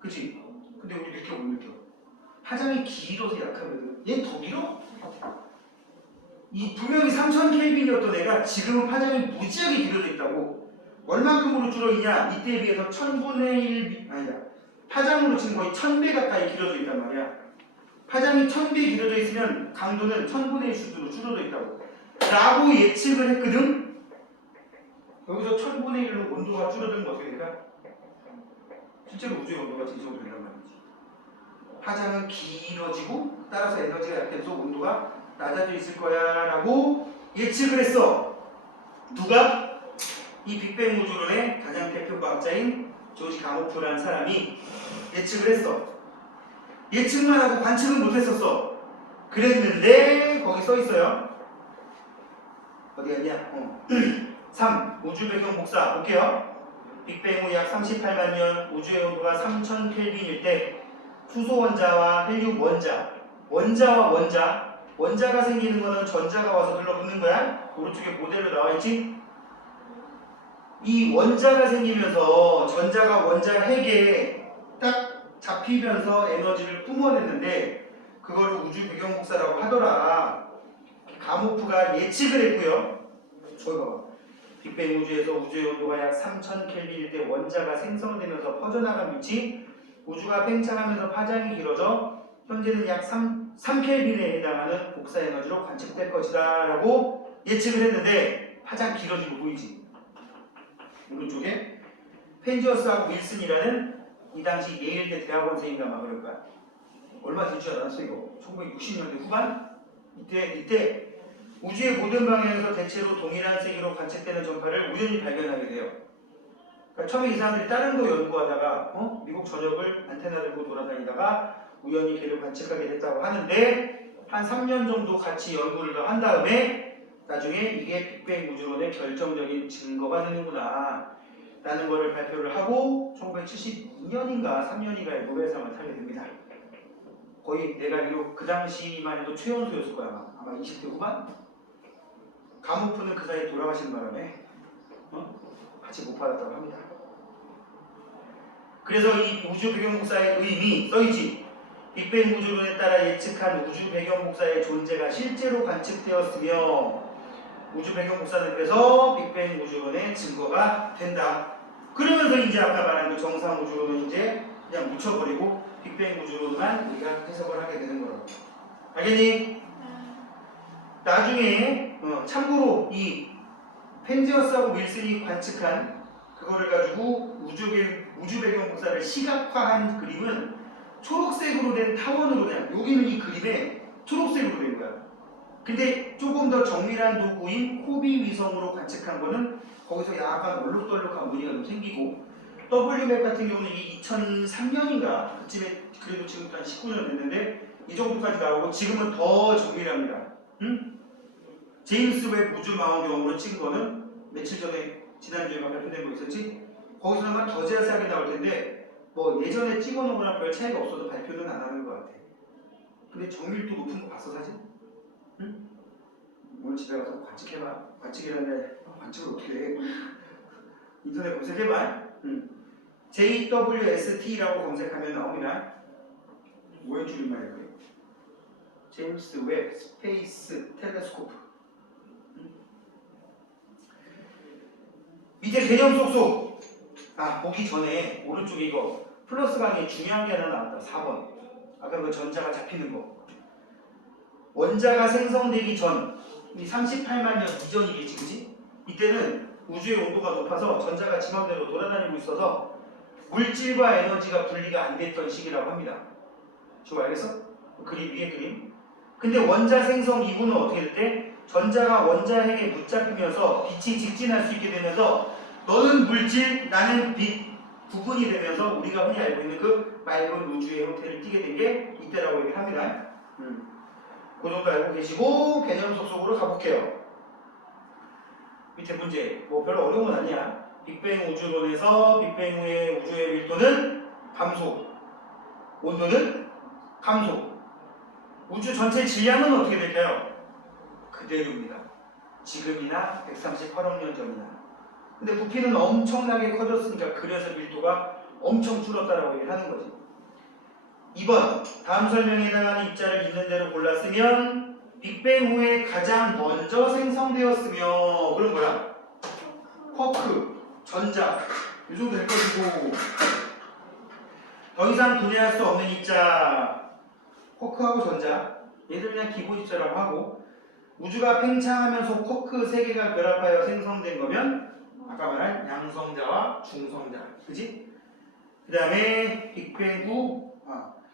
그치? 근데 우리 느껴 못 느껴? 파장이 길어서 약하거든. 얘는 더 길어? 이 분명히 3000켈빈이었던 애가 지금은 파장이 무지하게 길어져 있다고. 얼만큼으로 줄어있냐? 이때에 비해서 1000분의 1 아니다. 파장으로 치면 거의 1000배 가까이 길어져 있단 말이야. 파장이 1000배 길어져 있으면 강도는 1000분의 1 수준으로 줄어져 있다고 라고 예측을 했거든. 여기서 1000분의 1로 온도가 줄어들면 어떻게 될까? 실제로 우주의 온도가 이 정도 된단 말이지. 파장은 길어지고 따라서 에너지가 약해서 온도가 낮아져 있을 거야 라고 예측을 했어. 누가? 이 빅뱅 우주론의 가장 대표 과학자인 조지 가모프라는 사람이 예측을 했어. 예측만 하고 관측은 못했었어. 그랬는데 거기 써 있어요. 어디 갔냐? 3. 우주 배경 복사 볼게요. 빅뱅 후 약 38만 년 우주의 온도가 3000켈빈일 때 수소 원자와 헬륨 원자와 원자가 생기는 거는 전자가 와서 들러붙는 거야. 오른쪽에 모델로 나와 있지? 이 원자가 생기면서 전자가 원자 핵에 딱 잡히면서 에너지를 뿜어냈는데 그걸 우주 배경 복사라고 하더라. 가모프가 예측을 했고요. 저기 봐봐. 빅뱅 우주에서 우주의 온도가 약 3000켈빈일 때 원자가 생성되면서 퍼져나간 빛이 우주가 팽창하면서 파장이 길어져 현재는 약 3켈빈에 해당하는 복사 에너지로 관측될 것이다 라고 예측을 했는데 파장 길어진 거 보이지? 오른쪽에 펜지어스하고 윌슨이라는 이 당시 예일대 대학원생인가 막 그럴 거야. 얼마 될 줄 알았어 이거? 1960년대 후반? 이때 우주의 모든 방향에서 대체로 동일한 세기로 관측되는 전파를 우연히 발견하게 돼요. 그러니까 처음에 이 사람들이 다른 거 연구하다가 미국 전역을 안테나 들고 돌아다니다가 우연히 걔를 관측하게 됐다고 하는데 한 3년 정도 같이 연구를 더 한 다음에 나중에 이게 빅뱅 우주론의 결정적인 증거가 되는구나 라는 거를 발표를 하고 1972년인가 3년인가에 노벨상을 타게 됩니다. 거의 내가 알기로 그 당시만 해도 최연소였을 거야. 아마 20대 후반? 가모프는 그 사이에 돌아가신 바람에 같이 못 받았다고 합니다. 그래서 이 우주 배경 복사의 의미 써있지. 빅뱅 우주론에 따라 예측한 우주 배경 복사의 존재가 실제로 관측되었으며 우주 배경 복사는 그래서 빅뱅 우주론의 증거가 된다. 그러면서 이제 아까 말한 그 정상 우주론은 이제 그냥 묻혀버리고 빅뱅 우주론만 우리가 해석을 하게 되는 거라고. 알겠니? 나중에 참고로 이 펜지어스하고 윌슨이 관측한 그거를 가지고 우주 배경 복사를 시각화한 그림은 초록색으로 된 타원으로 된, 여기는 이 그림에 초록색으로 된 거야. 근데 조금 더 정밀한 도구인 코비 위성으로 관측한 거는 거기서 약간 얼룩덜룩한 무늬가 좀 생기고, WMAP 같은 경우는 이게 2003년인가 그쯤에, 그래도 지금부터 한 19년 됐는데 이 정도까지 나오고 지금은 더 정밀합니다. 응? 제임스 웹 우주망원경으로 찍은 거는 며칠 전에 지난주에 발표된 거 있었지? 거기서는 아마 더 자세하게 나올 텐데 뭐 예전에 찍어놓은 거랑 별 차이가 없어도 발표는 안 하는 것 같아. 근데 정밀도 높은 거 봤어 사진? 응? 오늘 집에 가서 관측해봐. 관측이라는데 관측을 어떻게 해? 인터넷 검색해봐. 응. JWST라고 검색하면 나옵니다. 뭐의 줄임말이에요? 제임스 웹 스페이스 텔레스코프. 밑에 개념 쏙쏙. 보기 전에 오른쪽에 이거 플러스 강의 중요한 게 하나 나왔다. 4번. 아까 그 전자가 잡히는 거. 원자가 생성되기 전, 이 38만 년 이전이겠지, 그치? 이때는 우주의 온도가 높아서 전자가 지 맘대로 돌아다니고 있어서 물질과 에너지가 분리가 안 됐던 시기라고 합니다. 저거 알겠어? 그림 위에 그림. 근데 원자 생성 이후는 어떻게 될 때? 전자가 원자 핵에 붙잡히면서 빛이 직진할 수 있게 되면서 너는 물질, 나는 빛 구분이 되면서 우리가 흔히 알고 있는 그 맑은 우주의 형태를 띠게 된 게 이때 이때라고 얘기를 합니다. 그 정도 알고 계시고 개념 속속으로 가볼게요. 밑에 문제 뭐 별로 어려운 건 아니야. 빅뱅 우주론에서 빅뱅 후의 우주의 밀도는 감소, 온도는 감소. 우주 전체 질량은 어떻게 될까요? 그대로입니다. 지금이나 138억 년 전이나. 근데 부피는 엄청나게 커졌으니까 그래서 밀도가 엄청 줄었다라고 얘기를 하는 거지. 2번 다음 설명에 해당하는 입자를 있는 대로 골랐으면 빅뱅 후에 가장 먼저 생성되었으며 그런 거야. 쿼크, 전자 이 정도 될 것이고 더 이상 분해할 수 없는 입자 쿼크하고 전자 얘들 그냥 기본 입자라고 하고 우주가 팽창하면서 쿼크 3개가 결합하여 생성된 거면 아까 말한 양성자와 중성자 그지? 그 다음에 빅뱅 후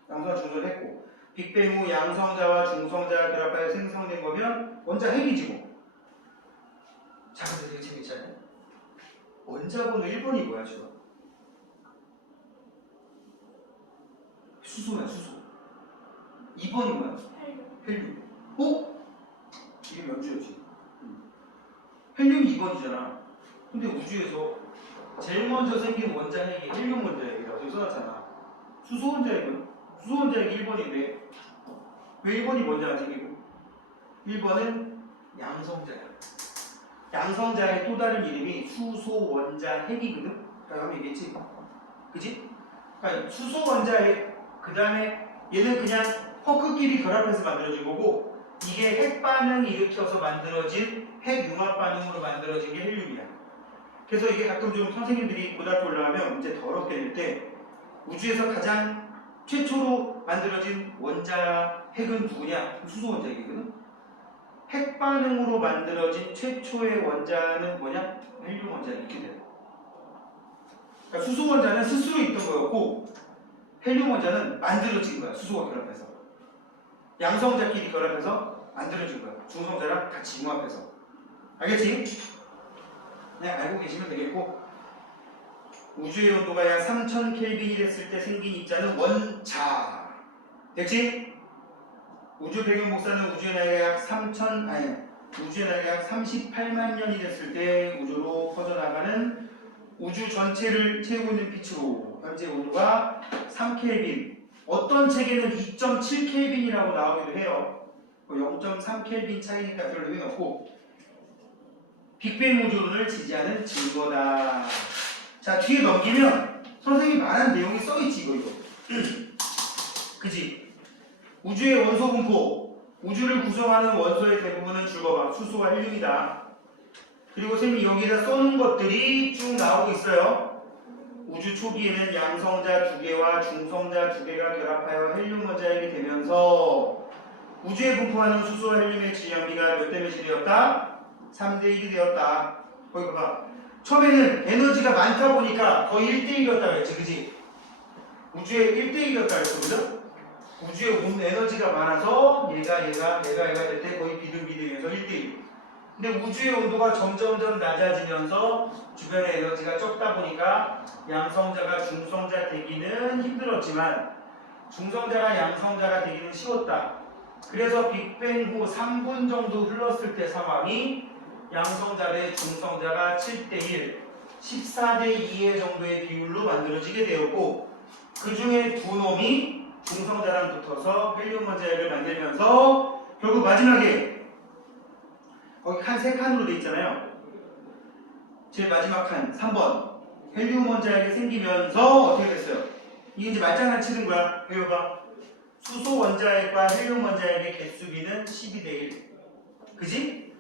양성자 중성을 했고 빅뱅 후 양성자와 중성자가 결합하여 생성된 거면 원자 핵이지 뭐. 자 근데 되게 재밌지 않아요? 원자번호 1번이 뭐야 지금? 수소야 수소. 2번이 뭐야? 헬륨. 어? 이게 면주였지. 헬륨이 2번이잖아. 근데 우주에서 제일 먼저 생긴 원자 핵이 헬륨 원자 핵이라고 여기 써놨잖아. 수소 원자 핵은? 수소 원자 핵이 1번인데 왜 1번이 먼저 안 생기고? 1번은 양성자야. 양성자의 또 다른 이름이 수소 원자 핵이거든? 아까 한번 얘기했지? 그지? 그러니까 수소 원자 핵, 그 다음에 얘는 그냥 쿼크끼리 결합해서 만들어진 거고 이게 핵 반응 일으켜서 만들어진 핵 융합 반응으로 만들어진 게 헬륨이야. 그래서 이게 가끔 좀 선생님들이 고등학교 올라가면 문제 더럽게 낼 때 우주에서 가장 최초로 만들어진 원자 핵은 누구냐? 수소 원자 핵이거든? 핵 반응으로 만들어진 최초의 원자는 뭐냐? 헬륨 원자 이렇게 돼요. 그러니까 수소 원자는 스스로 있던 거였고 헬륨 원자는 만들어진 거야. 수소가 결합해서. 양성자끼리 결합해서 만들어진 거야. 중성자랑 같이 융합해서. 알겠지? 그냥 알고 계시면 되겠고 우주의 온도가 약 3000켈빈이 됐을 때 생긴 입자는 원자. 됐지? 우주 배경 복사는 우주의 나이가 약 38만 년이 됐을 때 우주로 퍼져나가는 우주 전체를 채우고 있는 빛으로 현재 온도가 3켈빈. 어떤 책에는 2.7켈빈이라고 나오기도 해요. 0.3켈빈 차이니까 별로 의미 없고 빅뱅 우주론을 지지하는 증거다. 자 뒤에 넘기면 선생님이 말한 내용이 써있지 이거. 그지? 우주의 원소 분포, 우주를 구성하는 원소의 대부분은 줄거봐 수소와 헬륨이다. 그리고 선생님이 여기다 써놓은 것들이 쭉 나오고 있어요. 우주 초기에는 양성자 2개와 중성자 2개가 결합하여 헬륨 원자핵이 되면서 우주에 분포하는 수소와 헬륨의 질량비가 몇 대 몇이 되었다? 3대 1이 되었다. 거기 봐봐. 처음에는 에너지가 많다 보니까 거의 1대 1이었다 그랬지, 그지? 우주에 1대 1이었다 그랬거든? 우주에 에너지가 많아서 얘가 될 때 거의 비등비등해서 1대 1. 근데 우주의 온도가 점점점 낮아지면서 주변의 에너지가 적다 보니까 양성자가 중성자 되기는 힘들었지만 중성자가 양성자가 되기는 쉬웠다. 그래서 빅뱅 후 3분 정도 흘렀을 때 상황이 양성자 대 중성자가 7대1, 14대 2의 정도의 비율로 만들어지게 되었고 그 중에 두 놈이 중성자랑 붙어서 헬륨 원자핵을 만들면서 결국 마지막에 거기 칸 3칸으로 돼 있잖아요. 제일 마지막 칸 3번 헬륨 원자핵이 생기면서 어떻게 됐어요? 이게 이제 말장난 치는 거야. 여기 봐봐. 수소 원자핵과 헬륨 원자핵의 개수비는 12대 1. 그지?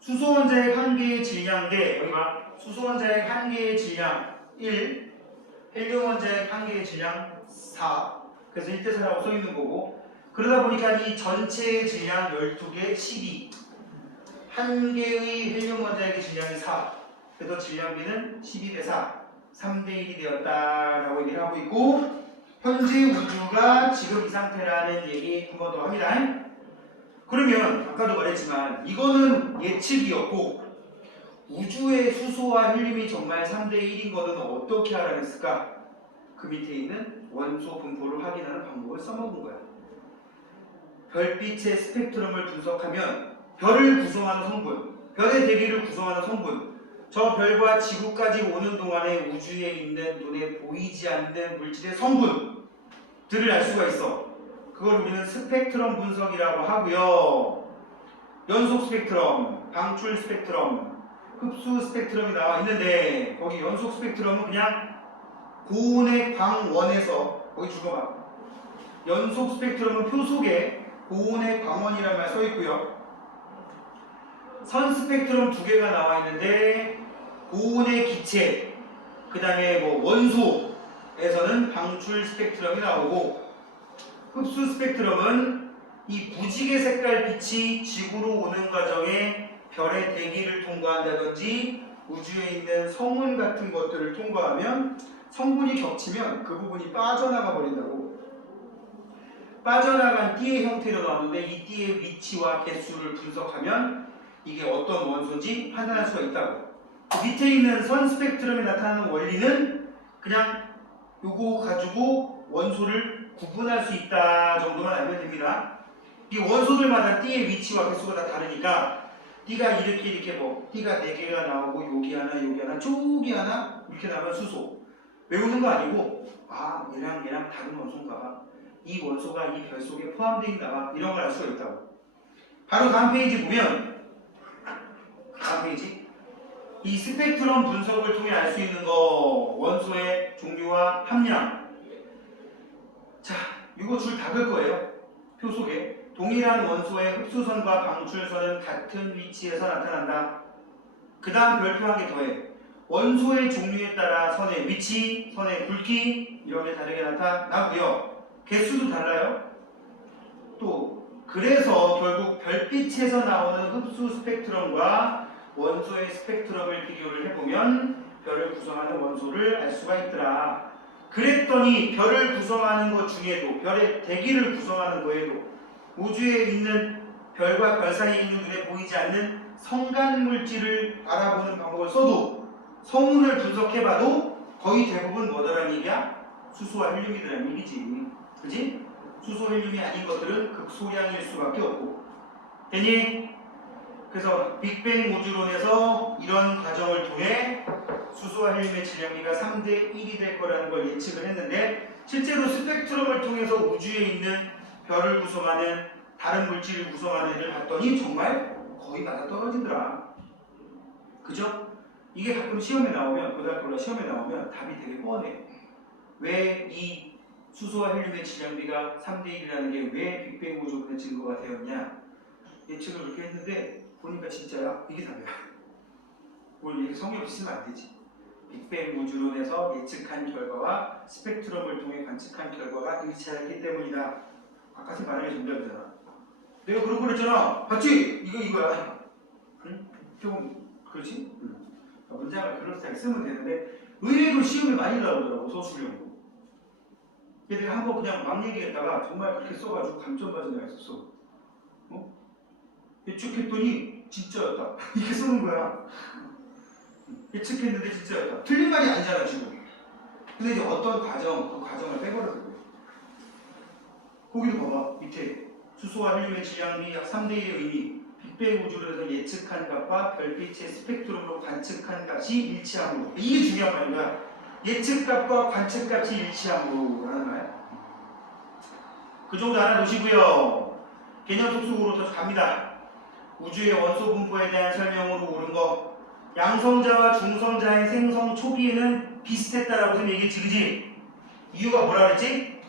수소 원자핵 한 개의 질량 대 여기 봐. 수소 원자핵 한 개의 질량 1, 헬륨 원자핵 한 개의 질량 4. 그래서 1대 4라고 써 있는 거고. 그러다 보니까 이 전체의 질량 12개 12. 한 개의 헬륨 원자핵의 질량이 4. 그래서 질량비는 12대 4. 3대 1이 되었다라고 얘기를 하고 있고 현재 우주가 지금 이 상태라는 얘기 한 번 더 합니다. 그러면 아까도 말했지만 이거는 예측이었고 우주의 수소와 헬륨이 정말 3대 1인 거는 어떻게 알아냈을까? 그 밑에 있는 원소 분포를 확인하는 방법을 써먹은 거야. 별빛의 스펙트럼을 분석하면 별을 구성하는 성분, 별의 대기를 구성하는 성분, 저 별과 지구까지 오는 동안에 우주에 있는 눈에 보이지 않는 물질의 성분들을 알 수가 있어. 그걸 우리는 스펙트럼 분석이라고 하고요. 연속 스펙트럼, 방출 스펙트럼, 흡수 스펙트럼이 나와 있는데 거기 연속 스펙트럼은 그냥 고온의 광원에서 거기 죽어봐. 연속 스펙트럼은 표 속에 고온의 광원이라는 말 써 있고요. 선 스펙트럼 두 개가 나와 있는데 고온의 기체, 그 다음에 뭐 원소에서는 방출 스펙트럼이 나오고 흡수 스펙트럼은 이 무지개 색깔 빛이 지구로 오는 과정에 별의 대기를 통과한다든지 우주에 있는 성운 같은 것들을 통과하면 성분이 겹치면 그 부분이 빠져나가 버린다고. 빠져나간 띠의 형태로 나오는데 이 띠의 위치와 개수를 분석하면 이게 어떤 원소인지 판단할 수가 있다고. 밑에 있는 선 스펙트럼에 나타나는 원리는 그냥 요거 가지고 원소를 구분할 수 있다 정도만 알면 됩니다. 이 원소들마다 띠의 위치와 개수가 다 다르니까 띠가 이렇게 뭐 띠가 4개가 나오고 여기 하나 저기 하나 이렇게 나오면 수소. 외우는 거 아니고 아 얘랑 다른 원소인가 봐. 이 원소가 이 별 속에 포함되어 있나 봐. 이런 걸 알 수가 있다고. 바로 다음 페이지 보면 다음 페이지 이 스펙트럼 분석을 통해 알 수 있는 거 원소의 종류와 함량. 자 이거 줄 닫을 거예요. 표 속에 동일한 원소의 흡수선과 방출선은 같은 위치에서 나타난다. 그 다음 별표 한 개 더해. 원소의 종류에 따라 선의 위치, 선의 굵기 이런 게 다르게 나타나고요. 개수도 달라요. 또 그래서 결국 별빛에서 나오는 흡수 스펙트럼과 원소의 스펙트럼을 비교를 해보면 별을 구성하는 원소를 알 수가 있더라. 그랬더니 별을 구성하는 것 중에도 별의 대기를 구성하는 거에도 우주에 있는 별과 별 사이에 있는 눈에 보이지 않는 성간 물질을 알아보는 방법을 써도 성운을 분석해봐도 거의 대부분 뭐더란 얘기야? 수소와 헬륨이더란 얘기지. 그지? 수소 헬륨이 아닌 것들은 극소량일 수밖에 없고. 되니? 그래서 빅뱅 우주론에서 이런 과정을 통해 수소와 헬륨의 질량비가 3대 1이 될 거라는 걸 예측을 했는데 실제로 스펙트럼을 통해서 우주에 있는 별을 구성하는 다른 물질을 구성하는 애를 봤더니 정말 거의 맞아 떨어지더라. 그죠? 이게 가끔 시험에 나오면 고등학교나 시험에 나오면 답이 되게 뻔해. 왜 이 수소와 헬륨의 질량비가 3대 1이라는 게 왜 빅뱅 우주론의 증거가 되었냐? 예측을 그렇게 했는데 보니까 진짜야. 이게 답이야. 뭘 이렇게 성의 없이 쓰면 안 되지. 빅뱅 우주론에서 예측한 결과와 스펙트럼을 통해 관측한 결과가 일치하기 때문이다. 아까 말한 게 정답이잖아. 내가 그런 거 그랬잖아. 봤지? 이거야. 응? 조금 그렇지? 응. 문장을 그런 스타일 쓰면 되는데 의외로 시험에 많이 나오더라고. 서술형으로. 얘들 한번 그냥 막 얘기했다가 정말 그렇게 써가지고 감점 받은 애가 있었어. 예측했더니 진짜였다. 이렇게 쓰는 거야. 예측했는데 진짜였다. 틀린 말이 아니잖아 지금. 근데 이제 어떤 과정, 그 과정을 빼버렸어요. 거기도 봐봐. 밑에 수소와 헬륨의 질량비 약 3대 1의 의미. 빅뱅 우주론에서 예측한 값과 별빛의 스펙트럼으로 관측한 값이 일치함으로. 이게 중요한 말인 거야. 예측값과 관측값이 일치함으로 라는 말. 그 정도 알아두시고요. 개념 속속으로 더 갑니다. 우주의 원소 분포에 대한 설명으로 옳은 거. 양성자와 중성자의 생성 초기에는 비슷했다라고 선생님이 얘기했지, 그지? 이유가 뭐라 그랬지?